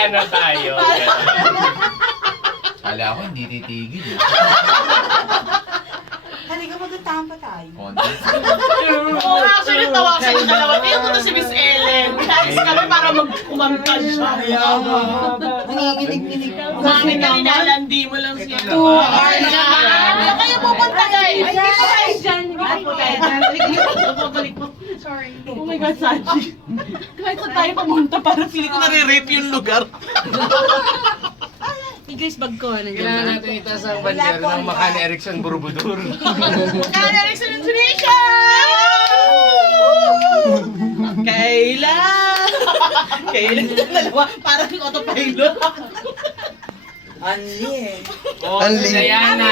Masaya na tayo. Kala ko hindi titigil. Halika, magkantahan pa tayo. Konti. Oo, actually, tawa ko sa dalawa. Tingnan mo to si Miss Ellen. Nais kami para mag-kumanta siya. Nanginginig-nginig. Mami ka, nilalandi mo lang siya. Ay, Saan kayo pupunta, guys? Ay, dito tayo dyan. Babalik mo. Sorry. Oh my God, Saji. Kahit saan tayo pumunta, para feeling ko nare-rape yung lugar. Guys, bag ko. Kailangan natin itaas ang bandera ng Makani Erickson Borobudur. Kaya Erickson Kailan? Kailan yung dalawa? Parang autopilot. Unli eh. Oh, Diana.